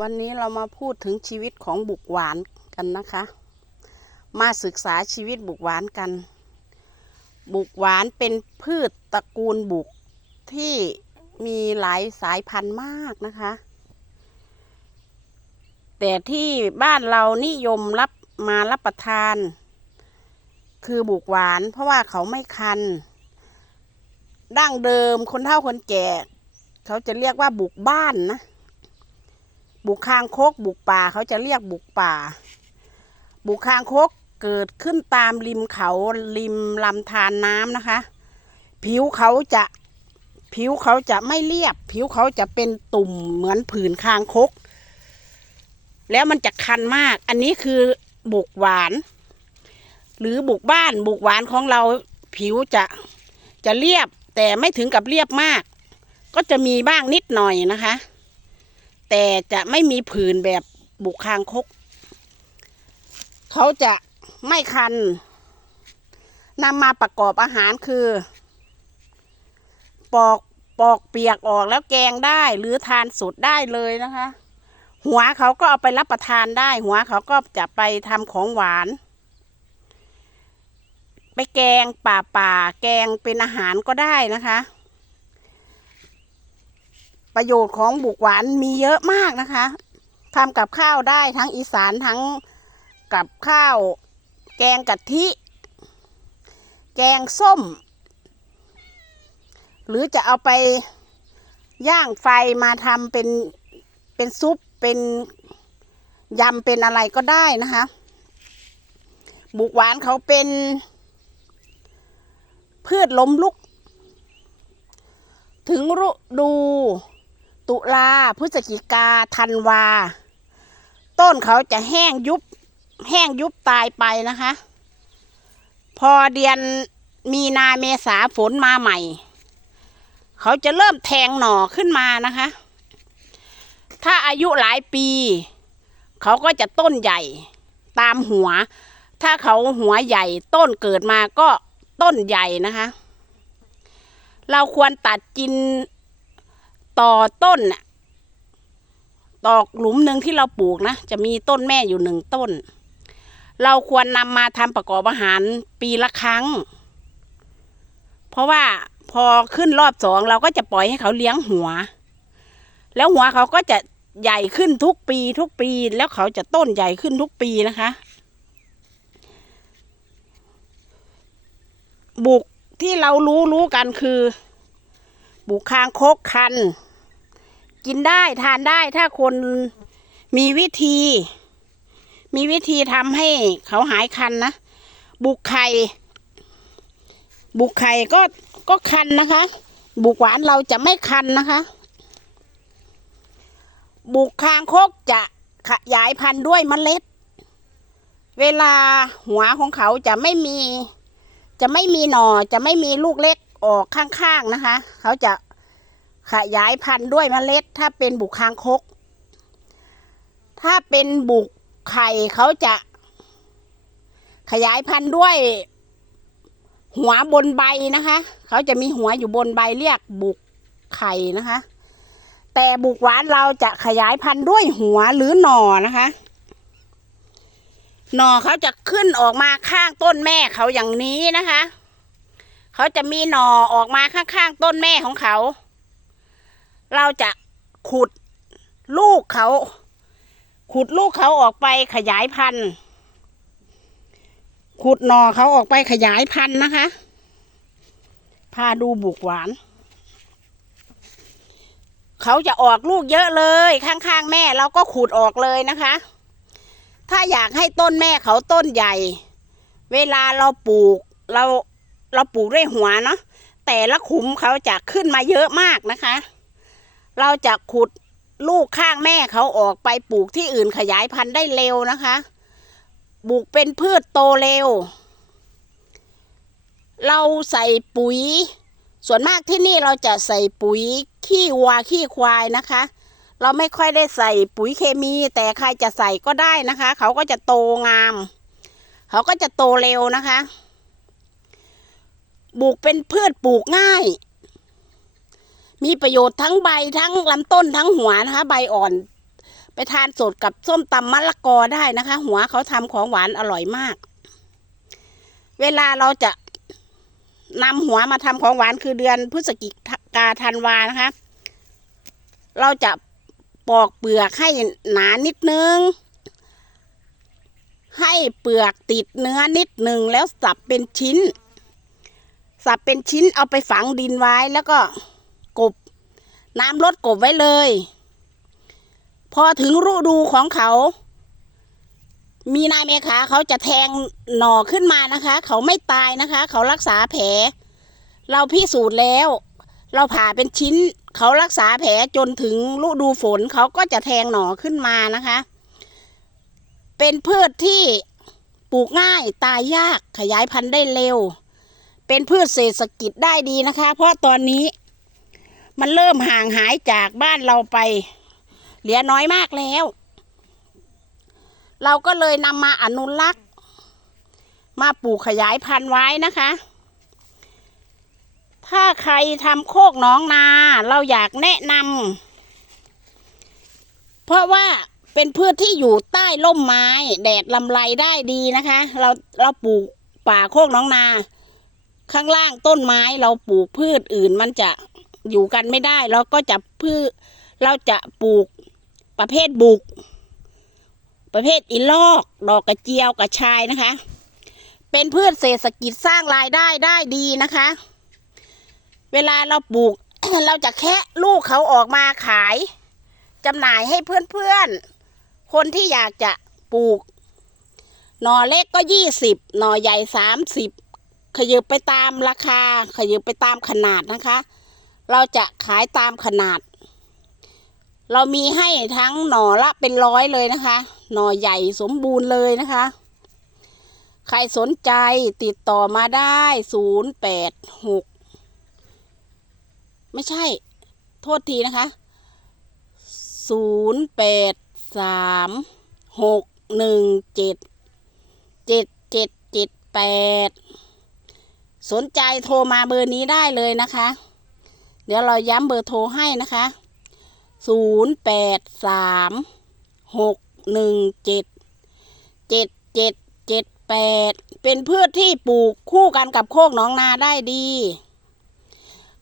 วันนี้เรามาพูดถึงชีวิตของบุกหวานกันนะคะ มาศึกษาชีวิตบุกหวานกัน บุกหวานเป็นพืชตระกูลบุกที่มีหลายสายพันธุ์มากนะคะ แต่ที่บ้านเรานิยมรับมารับประทาน คือบุกหวานเพราะว่าเขาไม่คัน ดั้งเดิมคนเฒ่าคนแก่ เขาจะเรียกว่าบุกบ้านนะ บุกคางคกบุกป่าเขาจะเรียกบุกป่า บุกคางคกเกิดขึ้นตามริมเขาริมลำธารน้ำนะคะ ผิวเขาจะผิวเขาจะไม่เรียบ ผิวเขาจะเป็นตุ่มเหมือนผืนคางคก แล้วมันจะคันมาก อันนี้คือบุกหวาน หรือบุกบ้านบุกหวานของเราผิวจะจะเรียบแต่ไม่ถึงกับเรียบมาก ก็จะมีบ้างนิดหน่อยนะคะ แต่จะไม่มีผื่นแบบบุกคางคก เขาจะไม่คันนำมาประกอบอาหารคือ ปอกปอกเปียกออกแล้วแกงได้ หรือทานสดได้เลยนะคะ หัวเขาก็เอาไปรับประทานได้ หัวเขาก็จะไปทำของหวาน ไปแกงป่าป่าแกงเป็นอาหารก็ได้นะคะ ประโยชน์ของบุกหวานมีเยอะมากนะคะทำกับข้าวได้ทั้งอีสานทั้งกับข้าว แกงกะทิ แกงส้ม หรือจะเอาไปย่างไฟมาทำเป็นเป็นซุปเป็นยำเป็นอะไรก็ได้นะคะ บุกหวานเขาเป็น พืชล้มลุก ถึงฤดู ตุลาพฤศจิกาธันวา ต้นเขาจะแห้งยุบแห้งยุบตายไปนะคะ พอเดือนมีนาเมษาฝนมาใหม่ เขาจะเริ่มแทงหน่อขึ้นมานะคะ ถ้าอายุหลายปี เขาก็จะต้นใหญ่ตามหัว ถ้าเขาหัวใหญ่ต้นเกิดมาก็ต้นใหญ่นะคะ เราควรตัดกิน ต่อต้นน่ะต่อหลุมหนึ่งที่เราปลูกนะจะมีต้นแม่อยู่หนึ่งต้น เราควรนำมาทำประกอบอาหารปีละครั้ง เพราะว่าพอขึ้นรอบสองเราก็จะปล่อยให้เขาเลี้ยงหัว แล้วหัวเขาก็จะใหญ่ขึ้นทุกปีทุกปีแล้วเขาจะต้นใหญ่ขึ้นทุกปีนะคะ บุกที่เรารู้รู้กันคือ บุกคางคกคัน กินได้ทานได้ถ้าคนมีวิธี มีวิธีทำให้เขาหายคันนะ บุกไข่ บุกไข่ก็ก็คันนะคะ บุกหวานเราจะไม่คันนะคะ บุกคางคกจะขยายพันธุ์ด้วยเมล็ด เวลาหัวของเขาจะไม่มี จะไม่มีหน่อจะไม่มีลูกเล็ก ออกข้างๆนะคะ เขาจะขยายพันธุ์ด้วยเมล็ด ถ้าเป็นบุกคางคก ถ้าเป็นบุกไข่เขาจะขยายพันธุ์ด้วยหัวบนใบนะคะ เขาจะมีหัวอยู่บนใบเรียกบุกไข่นะคะ แต่บุกหวานเราจะขยายพันธุ์ด้วยหัวหรือหน่อนะคะ หน่อเขาจะขึ้นออกมาข้างต้นแม่เขาอย่างนี้นะคะ เขาจะมีหน่อออกมาข้างๆต้นแม่ของเขา เราจะขุดลูกเขา ขุดลูกเขาออกไปขยายพันธุ์ขุดหน่อเขาออกไปขยายพันธุ์นะคะ พาดูบุกหวาน เขาจะออกลูกเยอะเลยข้างๆแม่เราก็ขุดออกเลยนะคะ ถ้าอยากให้ต้นแม่เขาต้นใหญ่ เวลาเราปลูกเรา เราปลูกด้วยหัวเนาะแต่ละขุมเขาจะขึ้นมาเยอะมากนะคะ เราจะขุดลูกข้างแม่เขาออกไปปลูกที่อื่นขยายพันธุ์ได้เร็วนะคะปลูกเป็นพืชโตเร็ว เราใส่ปุ๋ย ส่วนมากที่นี่เราจะใส่ปุ๋ยขี้วัวขี้ควายนะคะ เราไม่ค่อยได้ใส่ปุ๋ยเคมี แต่ใครจะใส่ก็ได้นะคะ เขาก็จะโตงาม เขาก็จะโตเร็วนะคะ ปลูกเป็นพืชปลูกง่าย มีประโยชน์ทั้งใบทั้งลำต้นทั้งหัวนะคะ ใบอ่อน ไปทานสดกับส้มตำมะละกอได้นะคะ หัวเขาทำของหวานอร่อยมาก เวลาเราจะนำหัวมาทำของหวานคือเดือนพฤศจิกาธันวานะคะ เราจะปอกเปลือกให้หนานิดนึง ให้เปลือกติดเนื้อนิดหนึ่งแล้วสับเป็นชิ้น สับเป็นชิ้นเอาไปฝังดินไว้แล้วก็กบ น้ำลดกบไว้เลย พอถึงฤดูของเขา มีนายเมขาเขาจะแทงหน่อขึ้นมานะคะ เขาไม่ตายนะคะ เขารักษาแผล เราพิสูจน์แล้ว เราผ่าเป็นชิ้น เขารักษาแผลจนถึงฤดูฝนเขาก็จะแทงหน่อขึ้นมานะคะ เป็นพืชที่ปลูกง่ายตายยากขยายพันธุ์ได้เร็ว เป็นพืชเศรษฐกิจได้ดีนะคะ เพราะตอนนี้มันเริ่มห่างหายจากบ้านเราไป เหลือน้อยมากแล้ว เราก็เลยนำมาอนุรักษ์ มาปลูกขยายพันธุ์ไว้นะคะ ถ้าใครทำโคกน้องนา เราอยากแนะนำเพราะว่าเป็นพืชที่อยู่ใต้ร่มไม้ แดดลำไรได้ดีนะคะ เราเราปลูกป่าโคกน้องนา ข้างล่างต้นไม้เราปลูกพืชอื่นมันจะอยู่กันไม่ได้เราก็จะพืชเราจะปลูกประเภทบุก ประเภทอีลอก ดอกกระเจียวกระชายนะคะ เป็นพืชเศรษฐกิจสร้างรายได้ได้ดีนะคะ เวลาเราปลูกเราจะแคะลูกเขาออกมาขายจำหน่ายให้เพื่อนๆ คนที่อยากจะปลูก หน่อเล็กก็ยี่สิบหน่อใหญ่สามสิบ ขยับไปตามราคา ขยับไปตามขนาดนะคะ เราจะขายตามขนาด เรามีให้ทั้งหน่อละเป็นร้อยเลยนะคะ หน่อใหญ่สมบูรณ์เลยนะคะ ใครสนใจติดต่อมาได้ศูนย์แปดหกไม่ใช่ โทษทีนะคะศูนย์แปด สนใจโทรมาเบอร์นี้ได้เลยนะคะ เดี๋ยวเราย้ำเบอร์โทรให้นะคะศูนย์แปดสามหกหนึ่งเจ็ดเจ็ดเจ็ดเจ็ดแปดเป็นพืชที่ปลูกคู่กันกับโคกหนองนาได้ดี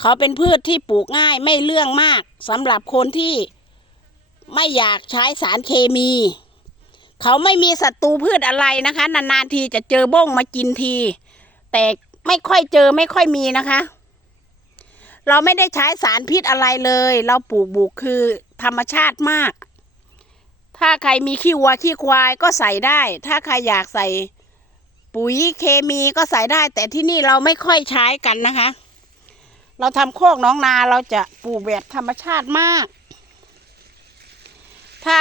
เขาเป็นพืชที่ปลูกง่ายไม่เรื่องมากสำหรับคนที่ไม่อยากใช้สารเคมี เขาไม่มีศัตรูพืชอะไรนะคะ นานๆทีจะเจอบ้งมากินที แต่ ไม่ค่อยเจอไม่ค่อยมีนะคะ เราไม่ได้ใช้สารพิษอะไรเลย เราปลูกบุกคือธรรมชาติมาก ถ้าใครมีขี้วัวขี้ควายก็ใส่ได้ ถ้าใครอยากใส่ปุ๋ยเคมีก็ใส่ได้ แต่ที่นี่เราไม่ค่อยใช้กันนะคะ เราทำโคกน้องนาเราจะปลูกแบบธรรมชาติมาก ถ้า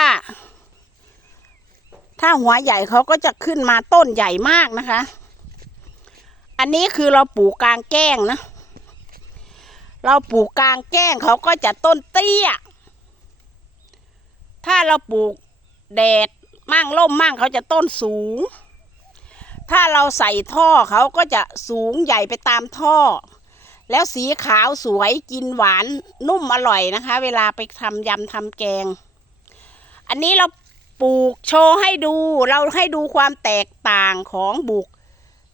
ถ้าหัวใหญ่เขาก็จะขึ้นมาต้นใหญ่มากนะคะ อันนี้คือเราปลูกกลางแก้งนะ เราปลูกกลางแก้งเขาก็จะต้นเตี้ย ถ้าเราปลูกแดดมั่งร่มมั่งเขาจะต้นสูง ถ้าเราใส่ท่อเขาก็จะสูงใหญ่ไปตามท่อ แล้วสีขาวสวยกินหวานนุ่มอร่อยนะคะ เวลาไปทำยำทำแกง อันนี้เราปลูกโชว์ให้ดู เราให้ดูความแตกต่างของบุก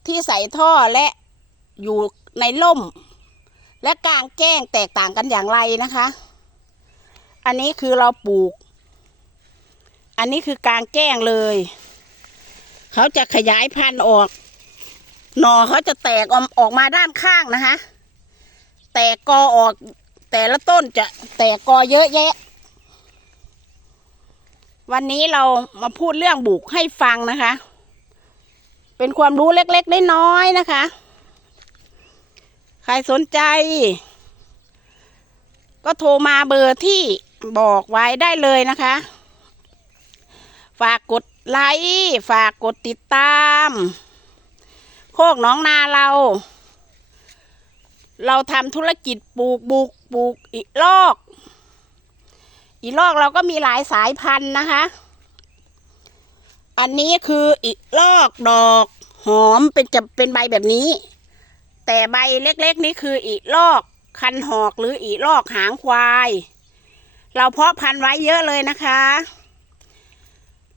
ที่ใส่ท่อและอยู่ในร่ม และกลางแจ้งแตกต่างกันอย่างไรนะคะ อันนี้คือเราปลูก อันนี้คือกลางแจ้งเลย เขาจะขยายพันธุ์ออก หน่อเขาจะแตกออกออกมาด้านข้างนะคะ แตกกอออกแต่ละต้นจะแตกกอเยอะแยะ วันนี้เรามาพูดเรื่องบุกให้ฟังนะคะ เป็นความรู้เล็กๆน้อยๆนะคะ ใครสนใจ ก็โทรมาเบอร์ที่บอกไว้ได้เลยนะคะ ฝากกดไลค์ฝากกดติดตาม โคกน้องนาเรา เราทำธุรกิจปลูกบุกปลูกอีลอก อีลอกเราก็มีหลายสายพันธุ์นะคะ อันนี้คืออีกลอกดอกหอมเป็นจะเป็นใบแบบนี้ แต่ใบเล็กๆนี่คืออีกลอกคันหอกหรืออีกลอกหางควาย เราเพาะพันธุ์ไว้เยอะเลยนะคะ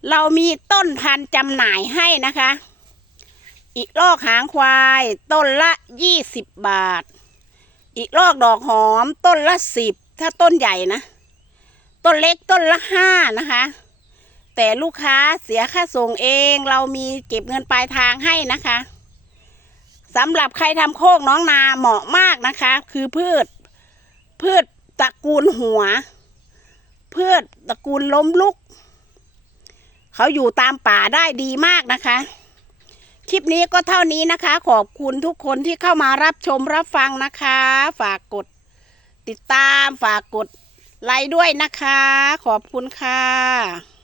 เรามีต้นพันธุ์จำหน่ายให้นะคะ อีกลอกหางควาย ต้นละยี่สิบบาท อีกลอกดอกหอมต้นละสิบถ้าต้นใหญ่นะ ต้นเล็กต้นละห้านะคะ แต่ลูกค้าเสียค่าส่งเองเรามีเก็บเงินปลายทางให้นะคะสำหรับใครทำโคกน้องนาเหมาะมากนะคะ คือพืช พืชตระกูลหัว พืชตระกูลล้มลุก เขาอยู่ตามป่าได้ดีมากนะคะ คลิปนี้ก็เท่านี้นะคะ ขอบคุณทุกคนที่เข้ามารับชมรับฟังนะคะ ฝากกดติดตามฝากกดไลค์ด้วยนะคะ ขอบคุณค่ะ